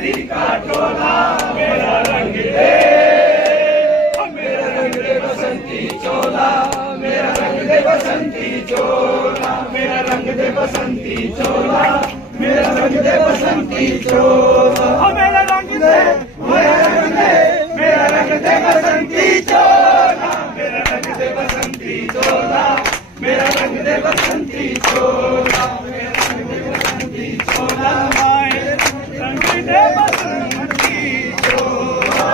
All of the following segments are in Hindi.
आजादी का टोला मेरा रंग दे, मेरा रंग दे बसंती चोला, मेरा रंग दे बसंती चोला, मेरा रंग दे बसंती चोला, मेरा रंग दे बसंती चोला, मेरा रंग दे, मेरा रंग दे, मेरा रंग दे बसंती चोला, मेरा रंग दे बसंती चोला, मेरा रंग दे बसंती चोला, मेरा रंग दे बसंती चोला, मेरा रंग दे बसंती चोला।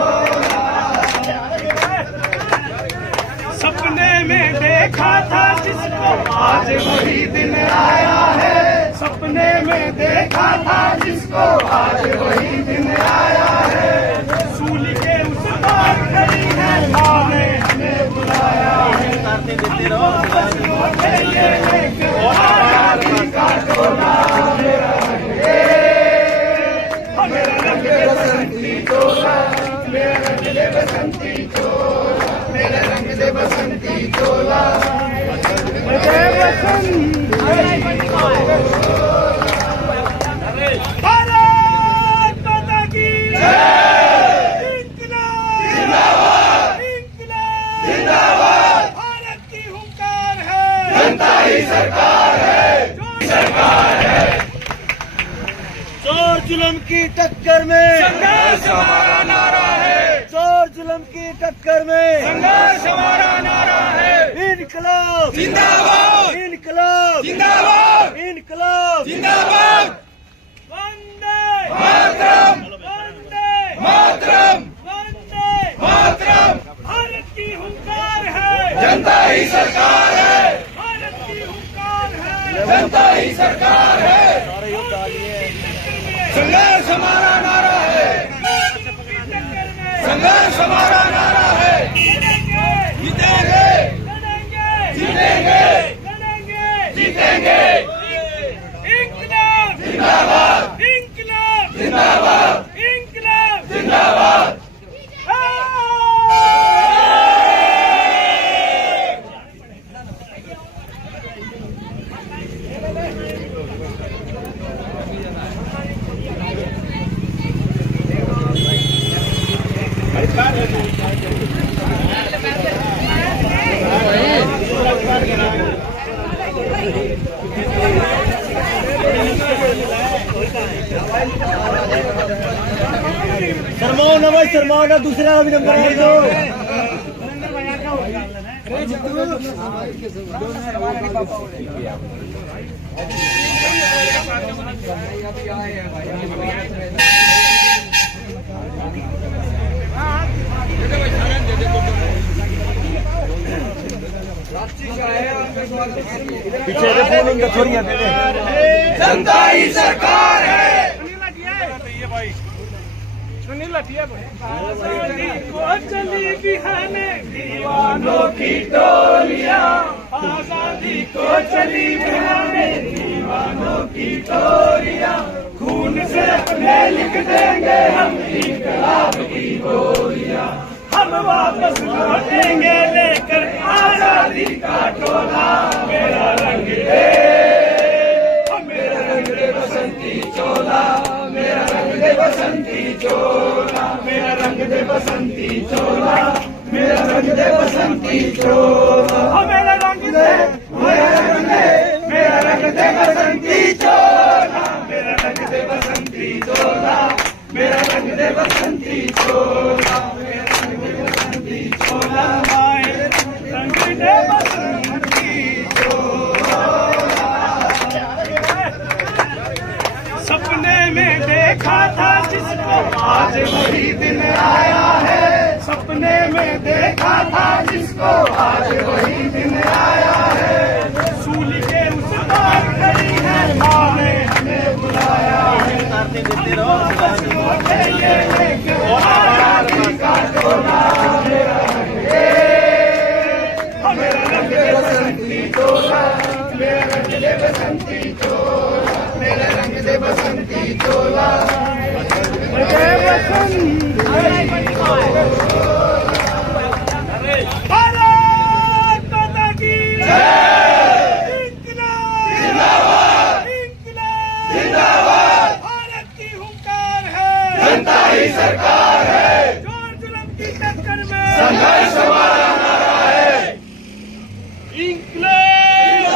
सपने में देखा था जिसको आज वही दिन आया है, सपने में देखा था जिसको आज वही दिन आया है, सूली के उस पार खड़ी है माँ ने हमें बुलाया है, आजादी का टोला मेरा रंग दे, मेरा रंग दे बसंती चोला, मेरा रंग दे बसंती चोला, मेरा रंग दे बसंती चोला, भारत माता की जय, इंकलाब जिंदाबाद, भारत की हुंकार है, जनता ही सरकार है, सरकार है। जोर जुल्म की टक्कर में संघर्ष हमारा नारा है, जोर जुल्म की टक्कर में संघर्ष हमारा नारा है, इनकलाब जिंदाबाद, इनकलाब जिंदाबाद, इनकलाब जिंदाबाद, वंदे मातरम, वंदे मातरम, वंदे मातरम, भारत की हुंकार है, जनता ही सरकार है, भारत की हुंकार है, जनता ही सरकार है, संघर्ष हमारा नारा है, संघर्ष हमारा नारा है, जीतेंगे, जीतेंगे, जीतेंगे, इंकलाब जिंदाबाद, इंकलाब जिंदाबाद, इंकलाब जिंदाबाद। शर्माओ ना भाई, शर्माओ ना, दूसरा भी नंबर है दो। पीछे फोन उनका छोड़िया दे दे। जनता ही सरकार है, आजादी को चली बिहाने दीवानों की टोलियां, आजादी को चली बिहाने दीवानों की टोलियां, खून से अपने लिख देंगे हम इंकलाब की बोलियां, हम वापस लौटेंगे लेकर आजादी का टोला मेरा रंग दे, मेरा रंग दे बसंती चोला, मेरा रंग दे बसंती चोला, मेरा रंग दे बसंती चोला, मेरा रंग दे बसंती चोला, मेरा रंग दे, मेरा रंग दे, मेरा रंग दे बसंती चोला, मेरा रंग दे बसंती चोला, मेरा रंग दे बसंती चोला, मेरा रंग दे बसंती चोला, रंग दे बसंती चोला। सपने में देखा था जिसको आज वही दिन आया है, सपने में देखा था जिसको आज वही दिन आया है, सूली के उस पार खड़ी है माँ ने हमें बुलाया है, आजादी का टोला मेरा रंग दे, मेरा रंग दे बसंती चोला, मेरा रंग दे बसंती चोला, मेरा रंग दे बसंती चोला, भारत माता की जय, इंकलाब जिंदाबाद, इंकलाब जिंदाबाद, भारत की हुंकार है, ही सरकार है, जोर जुल्म की टक्कर में संघर्ष हमारा नारा है। इंक्लाब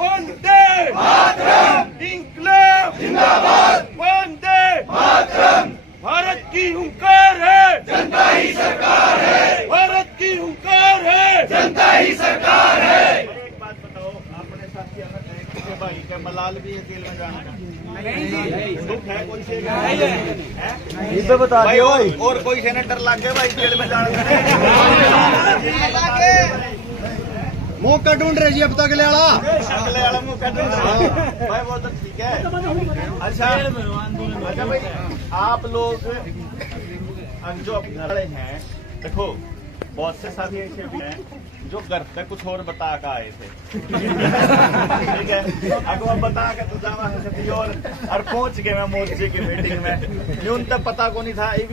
वंदे मातरम, इंक्लाब जिंदाबाद, वंदे मातरम। भारत की हुंकार है, जनता ही सरकार है, भारत की हुंकार है। जनता ही सरकार है। एक बात बताओ, अपने साथी के भाई के मलाल भी है जेल में जाने का? दुख है कोई से? ये तो बता भाई दो और कोई सेनेटर लागे भाई जेल में जाने का? मौका ढूंढ रहे जी अब तक ले आला अगले वाला मुंह कर दो भाई, वो तो ठीक है। अच्छा भाई, आप लोग जो खड़े हैं, देखो बहुत से साथी ऐसे भी हैं जो घर पे कुछ और बता कर आए थे, ठीक है, अगवा बता के तो जावा है और पहुंच गए मैं मोर्चे की मीटिंग में। यूं तक पता को नहीं था, ये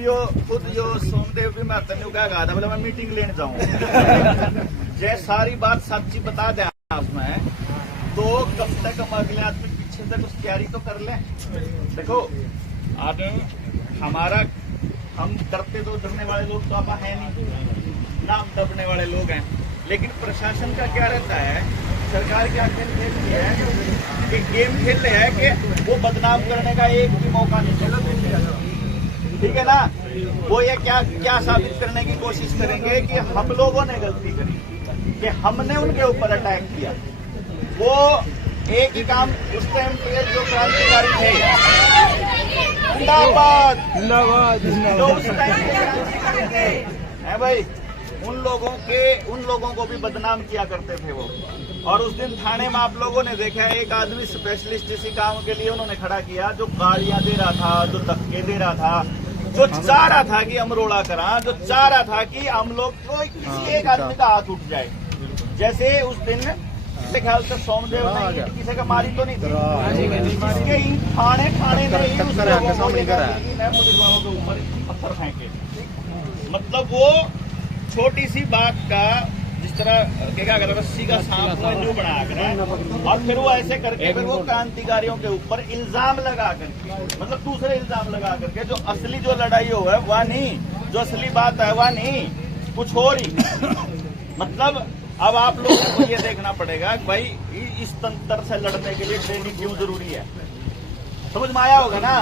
खुद जो सोमदेव भी मैं तेन क्या कहा था, बोले मैं मीटिंग लेने जाऊँ। जे सारी बात सच्ची बता दे उसमें, तो कब तक हम अगले आदमी पीछे से कुछ तैयारी तो कर लें। देखो आज हमारा, हम डरते तो डरने वाले लोग तो आप है नहीं, नाम दबने वाले लोग हैं, लेकिन प्रशासन का क्या रहता है, सरकार क्या खेलती है कि गेम खेल रहे हैं कि वो बदनाम करने का एक भी मौका नहीं चला, ठीक है ना। वो ये क्या साबित करने की कोशिश करेंगे कि हम लोगों ने गलती करी, कि हमने उनके ऊपर अटैक किया। वो एक ही काम उस टाइम पे जो क्रांतिकारी थे, जिंदाबाद जो उस टाइम है भाई, उन लोगों को भी बदनाम किया करते थे वो। और उस दिन थाने में आप लोगों ने देखा, एक आदमी स्पेशलिस्ट इसी काम के लिए उन्होंने खड़ा किया, जो गालियां दे रहा था, जो धक्के दे रहा था, जो चाह रहा था कि हम रोड़ा करा, जो चाह रहा था कि हम लोग को किसी एक आदमी का हाथ उठ जाए। जैसे उस दिन मेरे ख्याल से सोमदेव ने किसी का मारी तो नहीं थी, इसके ही थाने ने ही उस लोगों को लेकर पुलिस वालों के ऊपर पत्थर फेंके। मतलब वो छोटी सी बात का, जिस तरह क्या कहते, रस्सी का सांप जो बना कर, और फिर वो ऐसे करके फिर वो क्रांतिकारियों के ऊपर इल्जाम लगा करके, मतलब दूसरे इल्जाम लगा करके, जो असली जो लड़ाई हो है वह नहीं, जो असली बात है वह नहीं, कुछ और ही। मतलब अब आप लोगों को ये देखना पड़ेगा कि भाई इस तंत्र से लड़ने के लिए ट्रेनिंग क्यों जरूरी है, समझ में आया होगा ना।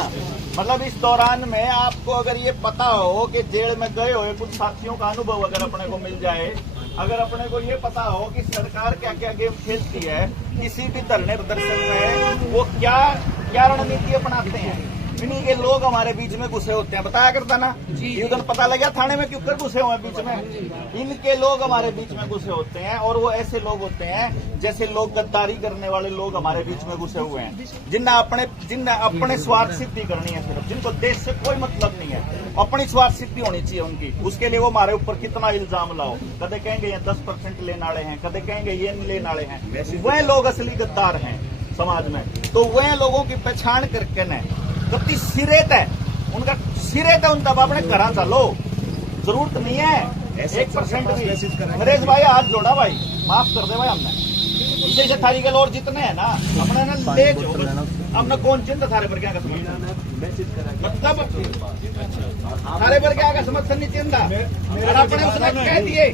मतलब इस दौरान में आपको अगर ये पता हो कि जेल में गए हुए कुछ साथियों का अनुभव अगर अपने को मिल जाए, अगर अपने को ये पता हो कि सरकार क्या क्या गेम खेलती है, किसी भी धरने प्रदर्शन में वो क्या रणनीति अपनाते हैं, इन्हीं के लोग हमारे बीच में घुसे होते हैं। बताया करता ना जी, उधर पता लगा थाने में क्यों कर घुसे हुए बीच में, इनके लोग हमारे बीच में घुसे होते हैं। और वो ऐसे लोग होते हैं जैसे लोग गद्दारी करने वाले लोग हमारे बीच में घुसे हुए हैं, जिन्हें अपने स्वार्थ सिद्धि करनी है, सिर्फ जिनको देश से कोई मतलब नहीं है, अपनी स्वार्थ सिद्धि होनी चाहिए उनकी। उसके लिए वो हमारे ऊपर कितना इल्जाम लाओ, कदे कहेंगे ये 10% लेने वाले हैं, कदे कहेंगे ये नहीं लेने वाले हैं। वह लोग असली गद्दार हैं समाज में, तो वह लोगों की पहचान करके न कभी सिरेत है उनका, सिरेत है उन तब अपने घर चलो, जरूरत नहीं है 1% भी। नरेश भाई हाथ जोड़ा भाई, माफ कर दे भाई, हमने इसे थारी के लोग जितने हैं ना अपने ना ले जो, हमने कौन चिंता थारे पर क्या का समर्थन, मतलब थारे पर क्या का समर्थन नहीं चिंता, अपने उसने कह दिए,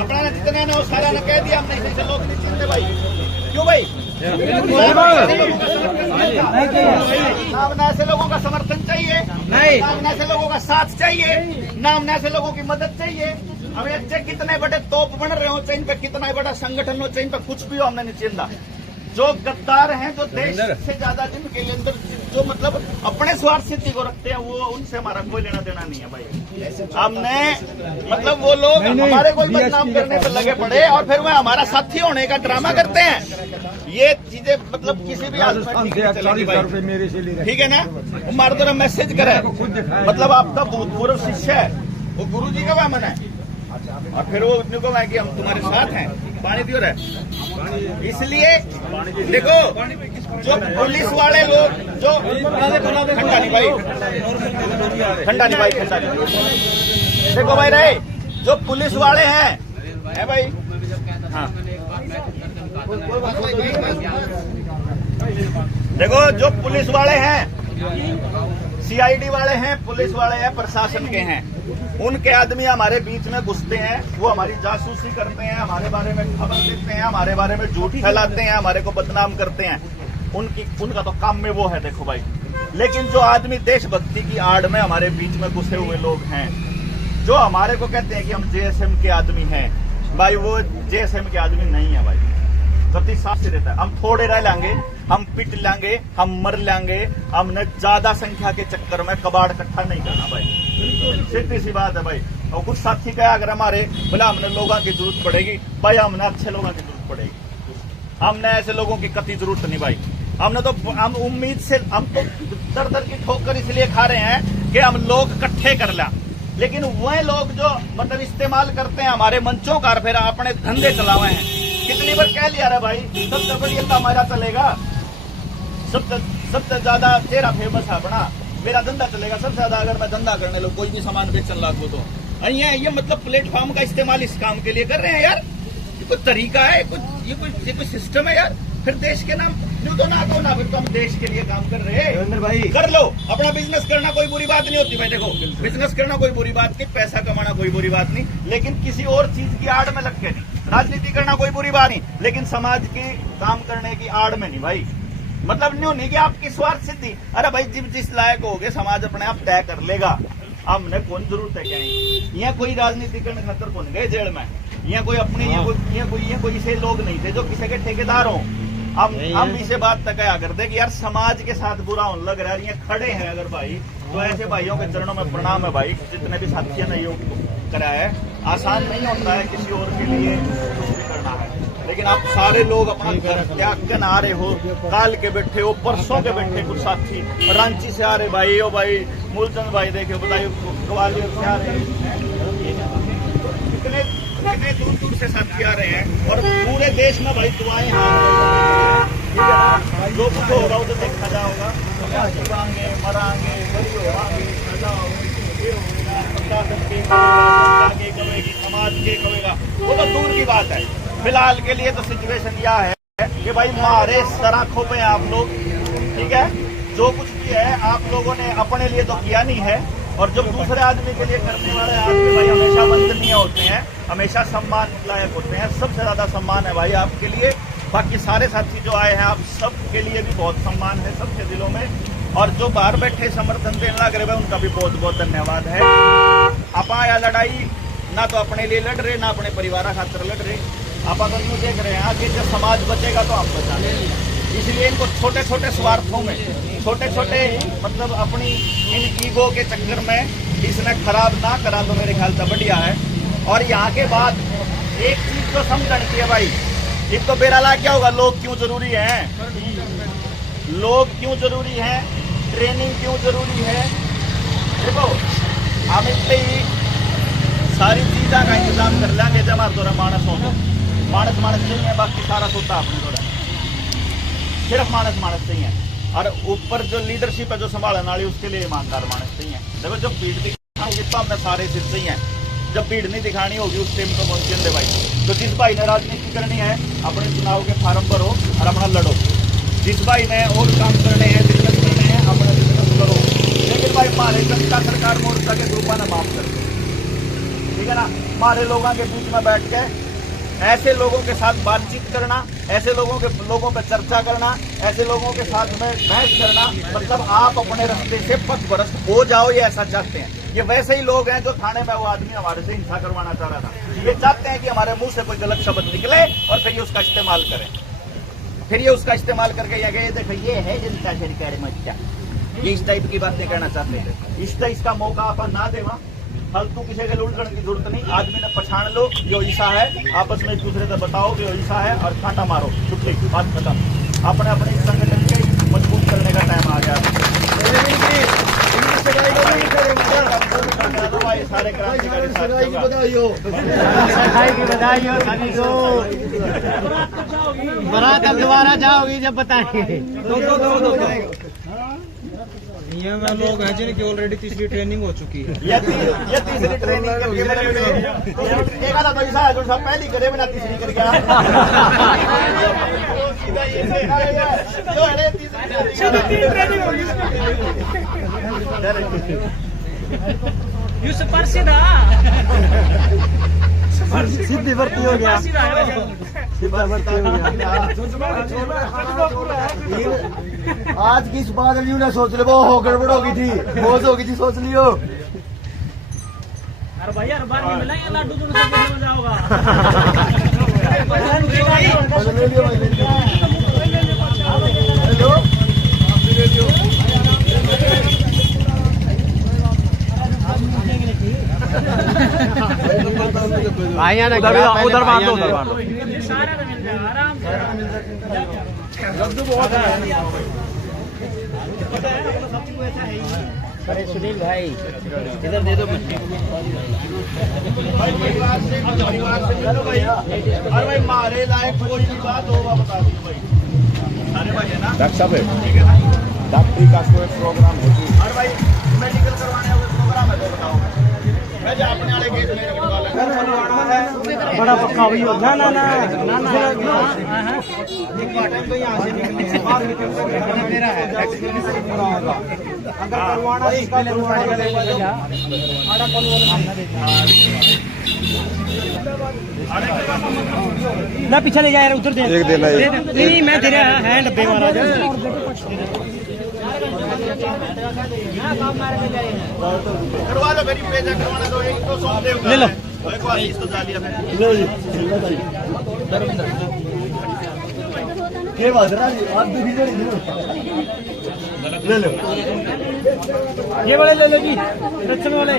अपना जितने ना सारा ने कह दिया, हमने इसे लोग नहीं चिंते भाई। क्यों भाई? नाम ऐसे लोगों का समर्थन चाहिए, नाम ऐसे लोगों का साथ चाहिए, नाम ऐसे लोगों की मदद चाहिए। हमें अच्छे कितने बड़े तोप बन रहे हो, चाहे इन पे कितना बड़ा संगठन हो, चाहे इन पे कुछ भी हो, हमने नहीं चिंता। जो गद्दार हैं, जो देश से ज्यादा जिनके अंदर जो मतलब अपने स्वार्थ सिद्धि को रखते हैं, वो उनसे हमारा कोई लेना देना नहीं है भाई। हमने मतलब वो लोग हमारे कोई बदनाम करने पर लगे पड़े और फिर वह हमारा साथी होने का ड्रामा करते हैं। ये चीजें मतलब किसी भी हालत में ठीक है ना, हमारे तरफ मैसेज करे, मतलब आपका भूतपूर्व शिष्य है, वो गुरु जी का वामन है, और फिर वो उतने को कि हम तुम्हारे साथ हैं, पानी दियो रहे। इसलिए देखो जो पुलिस वाले लोग जो ठंडा नहीं भाई, ठंडा नहीं भाई, ठंडा नहीं, देखो भाई रहे जो पुलिस वाले हैं है भाई, हाँ देखो जो पुलिस वाले हैं सीआईडी वाले हैं, पुलिस वाले हैं, प्रशासन के हैं, उनके आदमी हमारे बीच में घुसते हैं, वो हमारी जासूसी करते हैं, हमारे बारे में खबर देते हैं, हमारे बारे में झूठ फैलाते हैं, हमारे को बदनाम करते हैं। उनका तो काम में वो है, देखो भाई। लेकिन जो आदमी देशभक्ति की आड़ में हमारे बीच में घुसे हुए लोग हैं, जो हमारे को कहते हैं कि हम जेएसएम के आदमी हैं, भाई वो जेएसएम के आदमी नहीं है भाई। गति साफ से रहता है, हम थोड़े रह लेंगे, हम पिट लेंगे, हम मर लेंगे, हमने ज्यादा संख्या के चक्कर में कबाड़ इकट्ठा नहीं करना भाई। सीधी सी बात है भाई। और कुछ साथी क्या, अगर हमारे बोला हमने लोगों की जरूरत पड़ेगी भाई, हमने अच्छे लोगों की जरूरत पड़ेगी, हमने ऐसे लोगों की कति जरूरत नहीं भाई। हमने तो हम उम्मीद से हम तो दर दर की ठोकर इसलिए खा रहे हैं कि हम लोग इकट्ठे कर लें, लेकिन वह लोग जो मतलब इस्तेमाल करते हैं हमारे मंचों का, फिर अपने धंधे चलावे हैं। कितनी बार कह लिया रे भाई, सबसे बढ़िया तो हमारा चलेगा, सबसे ज्यादा तेरा फेमस है अपना, मेरा धंधा चलेगा सबसे ज्यादा। अगर मैं धंधा करने लूं, कोई भी सामान बेचने लागू तो ये मतलब प्लेटफॉर्म का इस्तेमाल इस काम के लिए कर रहे हैं यार। ये कोई तरीका है, ये कोई सिस्टम है यार। फिर देश के नाम तो ना फिर तो हम देश के लिए काम कर रहे हैं भाई। कर लो, अपना बिजनेस करना कोई बुरी बात नहीं होती भाई। देखो, बिजनेस करना कोई बुरी बात नहीं, पैसा कमाना कोई बुरी बात नहीं, लेकिन किसी और चीज की आड़ में लग के नहीं। राजनीति करना कोई बुरी बात नहीं, लेकिन समाज की काम करने की आड़ में नहीं भाई। मतलब न्यू नहीं कि आपकी स्वार्थ सिद्धि, अरे भाई जिस लायक हो गए समाज अपने आप तय कर लेगा। हमने कौन जरूरत है क्या? यहाँ कोई राजनीति करने खातर कौन गए जेल में? यहाँ कोई अपने ये कोई ऐसे लोग नहीं थे जो किसी के ठेकेदार हो। हम इसे बात तक क्या करते कि यार समाज के साथ बुरा होने लग रहा है, ये खड़े हैं अगर भाई, तो ऐसे भाइयों के चरणों में प्रणाम है भाई। जितने भी साथियों ने योग करा है, आसान नहीं होता है किसी और के लिए कुछ भी करना है, लेकिन आप सारे लोग अपना घर त्याग कर आ रहे हो। काल के बैठे हो, परसों के बैठे कुछ साथी रांची से आ रहे भाई, ओ भाई मूलचंद भाई देखे बताइए ग्वालियर से आ रहे हैं, कितने दूर दूर से साथी आ रहे हैं, और पूरे देश में भाई दुआएं जो कुछ होगा उसे देखा जाएगा। जीवांगे, मरांगे, बड़ी होंगे, सजा होगी, प्रशासन के कहेगी, समाज के कहेगा, वो तो दूर की बात है। फिलहाल के लिए तो सिचुएशन यह है कि भाई मारे सराखों पे आप लोग, ठीक है, जो कुछ भी है आप लोगों ने अपने लिए तो किया नहीं है, और जब दूसरे आदमी के लिए करने वाले आदमी भाई हमेशा वंदनीय होते हैं, हमेशा सम्मान लायक होते हैं। सबसे ज्यादा सम्मान है भाई आपके लिए। बाकी सारे साथी जो आए हैं, आप सबके लिए भी बहुत सम्मान है सबके दिलों में, और जो बाहर बैठे समर्थन देने लग रहे हैं उनका भी बहुत बहुत धन्यवाद है। आप आया लड़ाई ना तो अपने लिए लड़ रहे, ना अपने परिवार खातर लड़ रहे, आप अगर यूँ देख रहे हैं कि जब समाज बचेगा तो आप बचा लेंगे। इसलिए इनको छोटे छोटे स्वार्थों में, छोटे छोटे मतलब अपनी इन ईगो के चक्कर में इसने खराब ना करा तो मेरे ख्याल से बढ़िया है। और यहाँ के बाद एक चीज तो समझने की है भाई, एक तो बेराला क्या होगा, लोग क्यों जरूरी हैं, लोग क्यों जरूरी हैं, ट्रेनिंग क्यों जरूरी है। देखो हम इतने ही सारी चीजा का इंतजाम कर लेंगे जब हमारे द्वारा मानस हो, मानस नहीं है, बाकी सारा सोता अपने द्वारा, सिर्फ मानस चाहिए। और ऊपर जो लीडरशिप है जो संभालने वाली, उसके लिए ईमानदार मानस चाहिए। देखो जब भीड़ दिखाओगे तो हमने सारे सिर चाहिए, जब भीड़ नहीं दिखानी होगी उस टाइम तो पहुंचे दे भाई। तो जिस भाई ने राजनीति करनी है अपने चुनाव के फार्म भरो और अपना लड़ो, जिस भाई ने और काम करने हैं, बिजनेस करने हैं, अपना बिजनेस करो। लेकिन भाई हमारे जनता सरकार मोर्चा के ग्रुपा ने माफ कर, ठीक है ना, हमारे लोगों के बीच में बैठ के ऐसे लोगों के साथ बातचीत करना, ऐसे लोगों पर चर्चा करना, ऐसे लोगों के साथ में बहस करना, मतलब आप अपने रास्ते से पथभ्रष्ट हो जाओ, ये ऐसा चाहते हैं। ये वैसे ही लोग हैं जो थाने में वो आदमी हमारे से हिंसा करवाना चाह रहा था, ये चाहते हैं कि हमारे मुंह से कोई गलत शब्द निकले और फिर ये उसका इस्तेमाल करें, फिर ये उसका इस्तेमाल करके ये देखो ये है जनता सरकार मोर्चा, ये इस टाइप की बातें करना चाहते हैं। इसका मौका आप ना देवा, फालतू किसी के लूटने की जरूरत नहीं। आदमी ने पछाण लो जो ईसा है, आपस में एक दूसरे से बताओ जो ईसा है और कांटा मारो, छुट्टी, बात खत्म। अपने अपने संगठन के मजबूत करने का टाइम आ गया। सारे क्रांतिकारी बारात अब दोबारा जाओगी जब बताएंगे। ये में लोग हैं जिनकी ऑलरेडी तीसरी ट्रेनिंग हो चुकी है। ये तीसरी ट्रेनिंग एक आधा पैसा है जो सब पहली करे बिना तीसरी कर गया। जो है तीसरी ट्रेनिंग होगी। यू सुपरसीधा सीधी भर्ती हो गया, सीधा भर्ती हो गया। आज की इस बात ने सोच लो, वो गड़बड़ हो गई थी, बोझ हो गई थी, सोच लियो। अरे भाई हर बार नहीं मिला ये लाडू तुम सब मजा होगा। उधर बांध दो, उधर बांध दो। सारा मिल जाएगा आराम से। अरे सुनील भाई इधर दे दो कुछ। भाई परिवार से मिलो भाई। अरे भाई मारे लायक कोई भी बात होगा बता दो भाई। अरे भाई है ना डॉक्टर साहब ठीक है ना। डॉक्टरी का कोई प्रोग्राम है कि अरे भाई मेडिकल करवाने का प्रोग्राम है तो बताओ। मैं जो अपने वाले केस में करवा लेंगे। बड़ा पक्का हुई हो ना ना ना मेरा है अगर करवाना इसका ना पीछे ले जा यार, उधर दे एक देना है। नहीं मैं तेरे हैंड डब्बे मारा करवा लो मेरी पेजा करवाना दो। एक तो सौंप दे ले लो। एक बार इस तो डालिए फिर। ये बात है आप भी ले लो, ये वाले ले लो जी, रक्षण वाले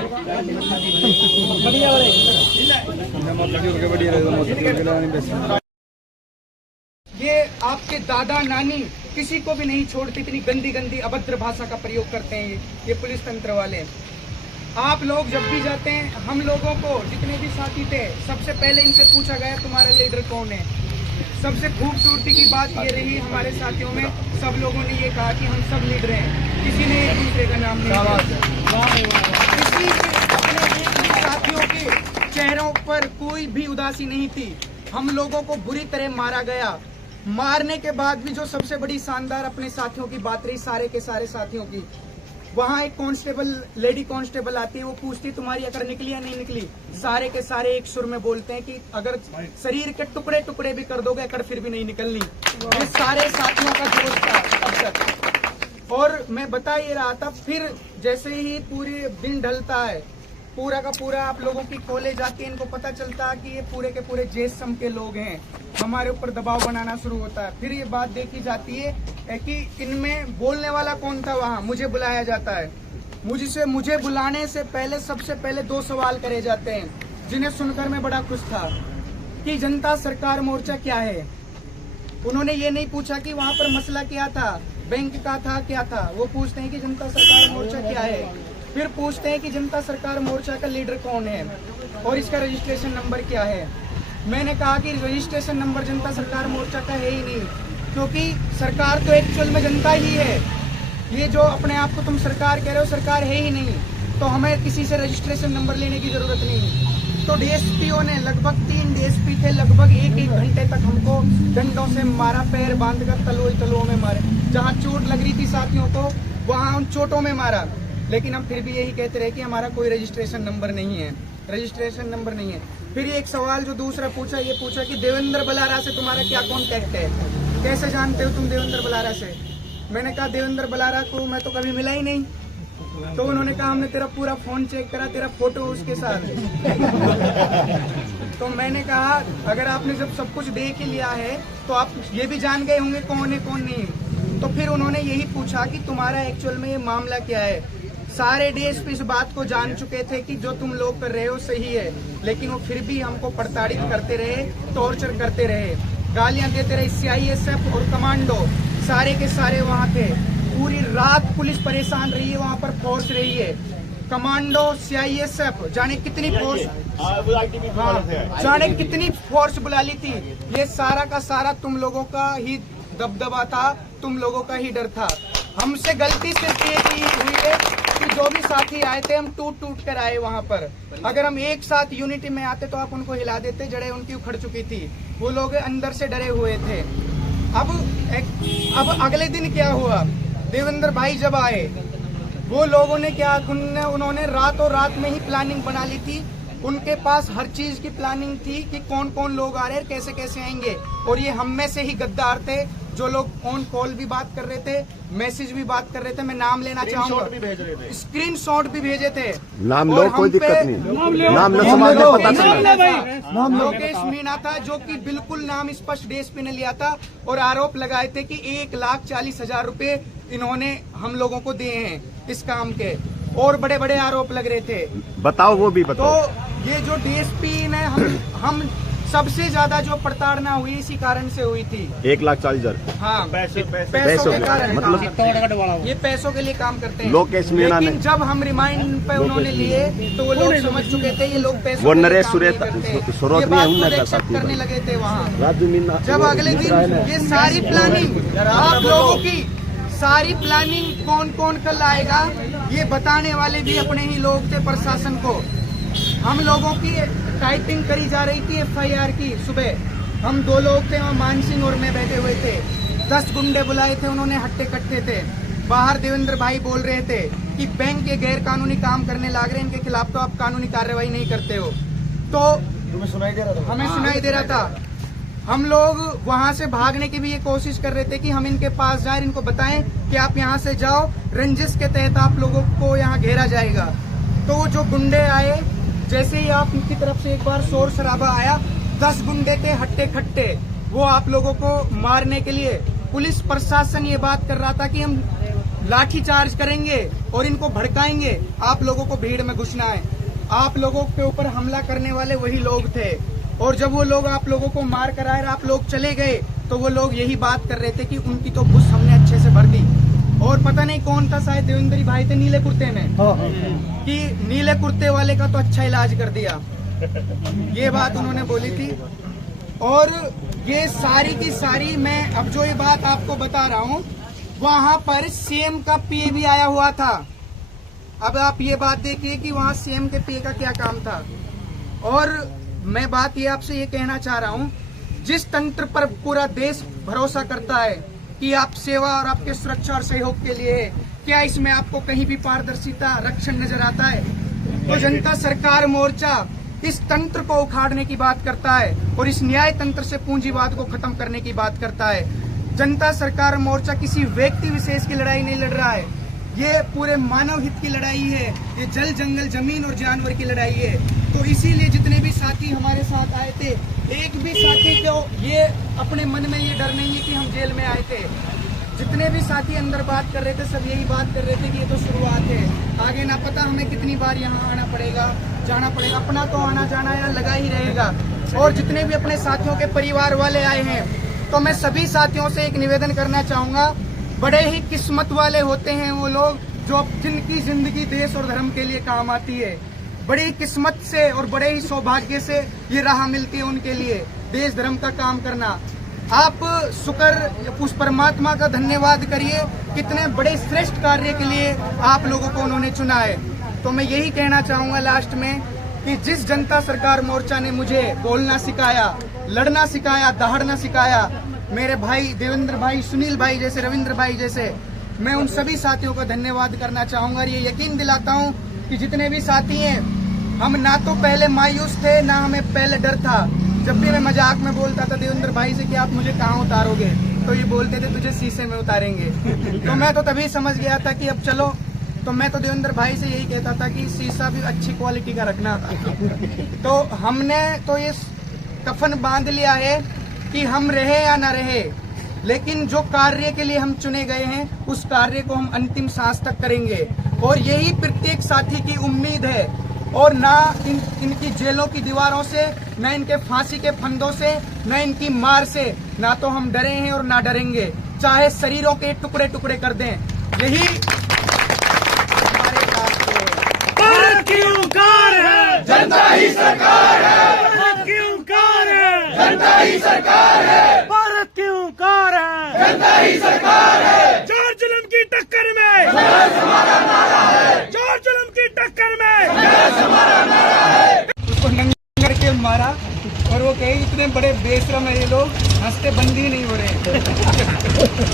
बढ़िया वाले। ये आपके दादा नानी किसी को भी नहीं छोड़ते, इतनी गंदी गंदी अभद्र भाषा का प्रयोग करते हैं ये पुलिस तंत्र वाले। आप लोग जब भी जाते हैं, हम लोगों को जितने भी साथी थे सबसे पहले इनसे पूछा गया तुम्हारा लीडर कौन है। सबसे खूबसूरती की बात ये रही हमारे साथियों में, सब लोगों ने ये कहा कि हम सब लीडर हैं, किसी ने एक दूसरे का नाम नहीं लिया। किसी के अपने एक भी साथियों के चेहरों पर कोई भी उदासी नहीं थी। हम लोगों को बुरी तरह मारा गया। मारने के बाद भी जो सबसे बड़ी शानदार अपने साथियों की बात रही, सारे के सारे साथियों की, वहाँ एक कांस्टेबल, लेडी कांस्टेबल आती है, वो पूछती तुम्हारी अकड़ निकली या नहीं निकली। सारे के सारे एक सुर में बोलते हैं कि अगर शरीर के टुकड़े टुकड़े भी कर दोगे अकड़ फिर भी नहीं निकलनी। ये सारे साथियों का जोश था अब तक। और मैं बता ये रहा था, फिर जैसे ही पूरे दिन ढलता है, पूरा का पूरा आप लोगों की कॉलेज आके इनको पता चलता है कि ये पूरे के पूरे जेएसएम के लोग हैं, हमारे ऊपर दबाव बनाना शुरू होता है। फिर ये बात देखी जाती है कि इनमें बोलने वाला कौन था। वहाँ मुझे बुलाया जाता है, मुझे बुलाने से पहले सबसे पहले 2 सवाल करे जाते हैं, जिन्हें सुनकर मैं बड़ा खुश था कि जनता सरकार मोर्चा क्या है। उन्होंने ये नहीं पूछा कि वहाँ पर मसला क्या था, बैंक का था, क्या था। वो पूछते हैं कि जनता सरकार मोर्चा क्या है। फिर पूछते हैं कि जनता सरकार मोर्चा का लीडर कौन है और इसका रजिस्ट्रेशन नंबर क्या है। मैंने कहा कि रजिस्ट्रेशन नंबर जनता सरकार मोर्चा का है ही नहीं, क्योंकि सरकार तो एक्चुअल में जनता ही है। ये जो अपने आप को तुम सरकार कह रहे हो, सरकार है ही नहीं, तो हमें किसी से रजिस्ट्रेशन नंबर लेने की जरूरत नहीं। तो डीएसपीओ ने लगभग 3 डीएसपी थे, लगभग 1-1 घंटे तक हमको डंडों से मारा, पैर बांधकर तलुओं में मारे। जहाँ चोट लग रही थी साथियों को, वहाँ उन चोटों में मारा। लेकिन हम फिर भी यही कहते रहे कि हमारा कोई रजिस्ट्रेशन नंबर नहीं है, रजिस्ट्रेशन नंबर नहीं है। फिर एक सवाल जो दूसरा पूछा, ये पूछा कि देवेंद्र बलारा से तुम्हारा क्या कॉन्टेक्ट है, कैसे जानते हो तुम देवेंद्र बलारा से। मैंने कहा देवेंद्र बलारा को मैं तो कभी मिला ही नहीं। तो उन्होंने कहा हमने तेरा पूरा फोन चेक करा, तेरा फोटो उसके साथ है। तो मैंने कहा अगर आपने जब सब कुछ देख ही लिया है तो आप ये भी जान गए होंगे कौन है कौन नहीं। तो फिर उन्होंने यही पूछा कि तुम्हारा एक्चुअल में ये मामला क्या है। सारे डीएसपी इस बात को जान चुके थे कि जो तुम लोग कर रहे हो सही है, लेकिन वो फिर भी हमको प्रताड़ित करते रहे, टॉर्चर करते रहे, गालियां देते रहे। सीआईएसएफ और कमांडो सारे के सारे वहाँ थे। पूरी रात पुलिस परेशान रही है, वहाँ पर फोर्स रही है। कमांडो, सीआईएसएफ, जाने कितनी फोर्स, जाने कितनी फोर्स बुला ली थी। ये सारा का सारा तुम लोगों का ही दबदबा था, तुम लोगों का ही डर था। हमसे गलती सिर्फ ये हुई है कि जो भी साथी आए थे हम टूट कर आए वहाँ पर। अगर हम एक साथ यूनिटी में आते तो आप उनको हिला देते, जड़ें उनकी उखड़ चुकी थी, वो लोग अंदर से डरे हुए थे। अब अगले दिन क्या हुआ, देवेंद्र भाई जब आए वो लोगों ने क्या, उन्होंने रातों रात में ही प्लानिंग बना ली थी। उनके पास हर चीज की प्लानिंग थी कि कौन कौन लोग आ रहे हैं, कैसे कैसे आएंगे। और ये हम में से ही गद्दार थे जो लोग ऑन कॉल भी बात कर रहे थे, मैसेज भी बात कर रहे थे। मैं नाम लेना चाहूंगा, स्क्रीनशॉट भी भेजे थे। नाम और लो, कोई हम पे- दिक्कत नहीं, नाम लो, समाज में पता चले। लोकेश मीणा था जो कि बिल्कुल नाम स्पष्ट डीएसपी ने लिया था और आरोप लगाए थे कि 1,40,000 रुपए इन्होंने हम लोगों को दिए हैं इस काम के, और बड़े बड़े आरोप लग रहे थे। बताओ, वो भी तो बताओ। ये जो डीएसपी ने हम सबसे ज्यादा जो प्रताड़ना हुई इसी कारण से हुई थी। 1,40,000 हाँ, पैसे पैसों के कारण, मतलब ये पैसों के लिए काम करते हैं। लोकेश मीणा ने- लेकिन जब हम रिमाइंड पे उन्होंने लिए तो वो लोग समझ चुके थे ये लोग पैसों वो के लिए नरेश काम नहीं सुरेश- करते। सुरोत ये नहीं बात है, को उन्हें एक्सेप्ट करता करने लगे थे वहाँ। राजू मीना जब अगले दिन ये सारी प्लानिंग आप लोगों की सारी प्लानिंग कौन कौन कल आएगा ये बताने वाले भी अपने ही लोग थे प्रशासन को। हम लोगों की टाइपिंग करी जा रही थी एफआईआर की। सुबह हम 2 लोग थे वहाँ, मान सिंह और मैं बैठे हुए थे। 10 गुंडे बुलाए थे उन्होंने, हट्टे कट्टे थे। बाहर देवेंद्र भाई बोल रहे थे कि बैंक के गैर कानूनी काम करने लग रहे हैं, इनके खिलाफ तो आप कानूनी कार्रवाई नहीं करते हो। तो तुम्हें सुनाई दे रहा था? हमें सुनाई दे रहा था। हम लोग वहां से भागने की भी ये कोशिश कर रहे थे कि हम इनके पास जाएं, इनको बताएं कि आप यहाँ से जाओ, रंजिश के तहत आप लोगों को यहाँ घेरा जाएगा। तो जो गुंडे आए, जैसे ही आप उनकी तरफ से एक बार शोर शराबा आया, 10 गुंडे थे हट्टे खट्टे, वो आप लोगों को मारने के लिए। पुलिस प्रशासन ये बात कर रहा था कि हम लाठी चार्ज करेंगे और इनको भड़काएंगे, आप लोगों को भीड़ में घुसना है। आप लोगों के ऊपर हमला करने वाले वही लोग थे। और जब वो लोग आप लोगों को मार कर आए, आप लोग चले गए, तो वो लोग यही बात कर रहे थे कि उनकी तो बुश हमने अच्छे से भर दी। और पता नहीं कौन था, शायद देवेंद्र भाई थे नीले कुर्ते में, कि नीले कुर्ते वाले का तो अच्छा इलाज कर दिया, ये बात उन्होंने बोली थी। और ये सारी की सारी, मैं अब जो ये बात आपको बता रहा हूँ, वहाँ पर सीएम का पीए भी आया हुआ था। अब आप ये बात देखिए कि वहाँ सीएम के पीए का क्या काम था। और मैं बात ये आपसे ये कहना चाह रहा हूँ, जिस तंत्र पर पूरा देश भरोसा करता है कि आप सेवा और आपके सुरक्षा और सहयोग के लिए है, क्या इसमें आपको कहीं भी पारदर्शिता, रक्षण नजर आता है? तो जनता सरकार मोर्चा इस तंत्र को उखाड़ने की बात करता है और इस न्याय तंत्र से पूंजीवाद को खत्म करने की बात करता है। जनता सरकार मोर्चा किसी व्यक्ति विशेष की लड़ाई नहीं लड़ रहा है, ये पूरे मानव हित की लड़ाई है, ये जल जंगल जमीन और जानवर की लड़ाई है। तो इसीलिए जितने भी साथी हमारे साथ आए थे, एक भी साथी को ये अपने मन में ये डर नहीं है कि हम जेल में आए थे। जितने भी साथी अंदर बात कर रहे थे, सब यही बात कर रहे थे कि ये तो शुरुआत है, आगे ना पता हमें कितनी बार यहाँ आना पड़ेगा, जाना पड़ेगा। अपना तो आना जाना यहाँ लगा ही रहेगा। और जितने भी अपने साथियों के परिवार वाले आए हैं, तो मैं सभी साथियों से एक निवेदन करना चाहूंगा, बड़े ही किस्मत वाले होते हैं वो लोग जो जिनकी जिंदगी देश और धर्म के लिए काम आती है। बड़ी किस्मत से और बड़े ही सौभाग्य से ये राह मिलती है उनके लिए देश धर्म का काम करना। आप शुक्र उस परमात्मा का धन्यवाद करिए, कितने बड़े श्रेष्ठ कार्य के लिए आप लोगों को उन्होंने चुना है। तो मैं यही कहना चाहूंगा लास्ट में कि जिस जनता सरकार मोर्चा ने मुझे बोलना सिखाया, लड़ना सिखाया, दहाड़ना सिखाया, मेरे भाई देवेंद्र भाई, सुनील भाई जैसे, रविंद्र भाई जैसे, मैं उन सभी साथियों का धन्यवाद करना चाहूंगा। और ये यकीन दिलाता हूं कि जितने भी साथी हैं, हम ना तो पहले मायूस थे, ना हमें पहले डर था। जब भी मैं मजाक में बोलता था देवेंद्र भाई से कि आप मुझे कहाँ उतारोगे, तो ये बोलते थे तुझे शीशे में उतारेंगे। तो मैं तो तभी समझ गया था कि अब चलो। तो मैं तो देवेंद्र भाई से यही कहता था कि शीशा भी अच्छी क्वालिटी का रखना। तो हमने तो ये कफन बांध लिया है कि हम रहे या ना रहे, लेकिन जो कार्य के लिए हम चुने गए हैं उस कार्य को हम अंतिम सांस तक करेंगे। और यही प्रत्येक साथी की उम्मीद है। और ना इनकी जेलों की दीवारों से, ना इनके फांसी के फंदों से, ना इनकी मार से, ना तो हम डरे हैं और ना डरेंगे, चाहे शरीरों के टुकड़े टुकड़े कर दें। यही हमारे पास भारत की ओंकार है, जनता ही सरकार है, भारत की ओंकार है, जनता ही सरकार है, भारत की ओंकार है, जनता ही सरकार है। जोर जुल्म की टक्कर में हमारा नारा है, जोर जुल्म की टक्कर में हमारा नारा है। उसको नंगर के मारा और वो कहे इतने बड़े बेशरम है ये लोग, हंसते बंद ही नहीं हो रहे।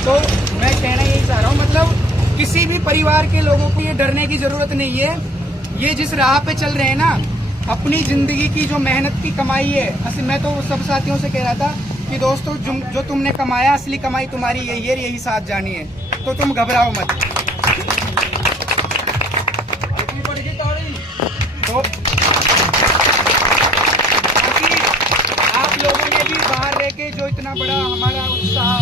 तो मैं कहना यही चाह रहा हूँ, मतलब किसी भी परिवार के लोगों को ये डरने की जरूरत नहीं है। ये जिस राह पे चल रहे हैं ना, अपनी जिंदगी की जो मेहनत की कमाई है, मैं तो सब साथियों से कह रहा था कि दोस्तों जो तुमने कमाया, असली कमाई तुम्हारी यही है, यही साथ जानी है, तो तुम घबराओ मत। तो आप लोगों ने भी बाहर रह के जो इतना बड़ा हमारा उत्साह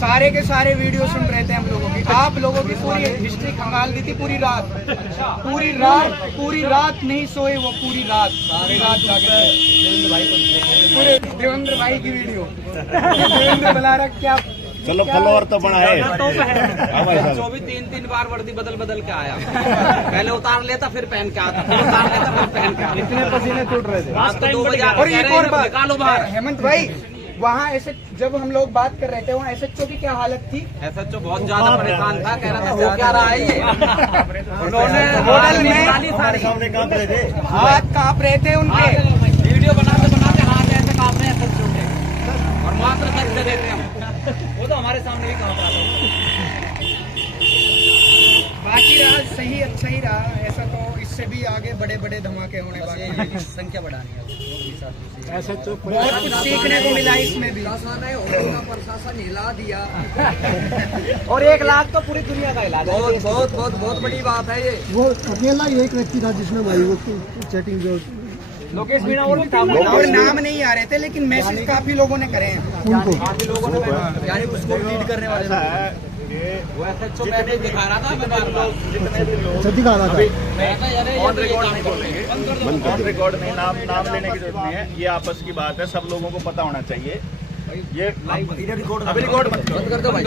सारे के सारे वीडियो सुन रहे थे हम लोगों की, आप लोगों की पूरी हिस्ट्री खंगाल दी थी पूरी रात नहीं सोए वो, पूरी रात जागे पूरे देवेंद्र भाई की वीडियो। देवेंद्र बला रहा क्या, चलो फॉलोअर तो बना है। जो भी 3 बार वर्दी बदल के आया, पहले उतार लेता फिर पहन के आता, फिर उतार लेता फिर पहन के आता। इतने पसीने छूट रहे थे। आज तो 2 बजे और एक और बात निकालो बाहर। हेमंत भाई, वहाँ ऐसे जब हम लोग बात कर रहे थे, वहाँ SHO की क्या हालत थी? SHO बहुत ज्यादा परेशान था, कह रहा था वो क्या रहा है ये। उन्होंने होटल में हमारे सामने कांप रहे थे, हाथ कांप रहे थे उनके, वीडियो बनाते हाथ ऐसे कांप रहे हैं SHO के, और मात्र करते रहते हैं हम। वो तो हमारे सामने भी कांप रहा था। बाकी रहा सही, अच्छा ही रहा। ऐसा तो इससे भी आगे बड़े बड़े धमाके होने वाले हैं। संख्या बढ़ानी है, बहुत कुछ सीखने को मिला इसमें भी। प्रशासन हिला दिया। और 1 लाख तो पूरी दुनिया का इलाज है। बहुत बड़ी बात है ये। वो अकेला ही एक व्यक्ति था जिसने भाई वो चैटिंग जो लोकेश मीणा और भी था, और नाम नहीं आ रहे थे, लेकिन मैसेज काफी लोगों ने करे हैं। उनको यानी उसको लीड करने वाले वो SHO मैंने दिखा रहा था, मैं अच्छा दिखा रहा था। ऑन रिकॉर्ड नहीं बोलेंगे, ऑन रिकॉर्ड नहीं, नाम लेने की जरूरत नहीं है। ये आपस की बात है, सब लोगों को पता होना चाहिए। ये अभी रिकॉर्ड मत करो, कर दो भाई।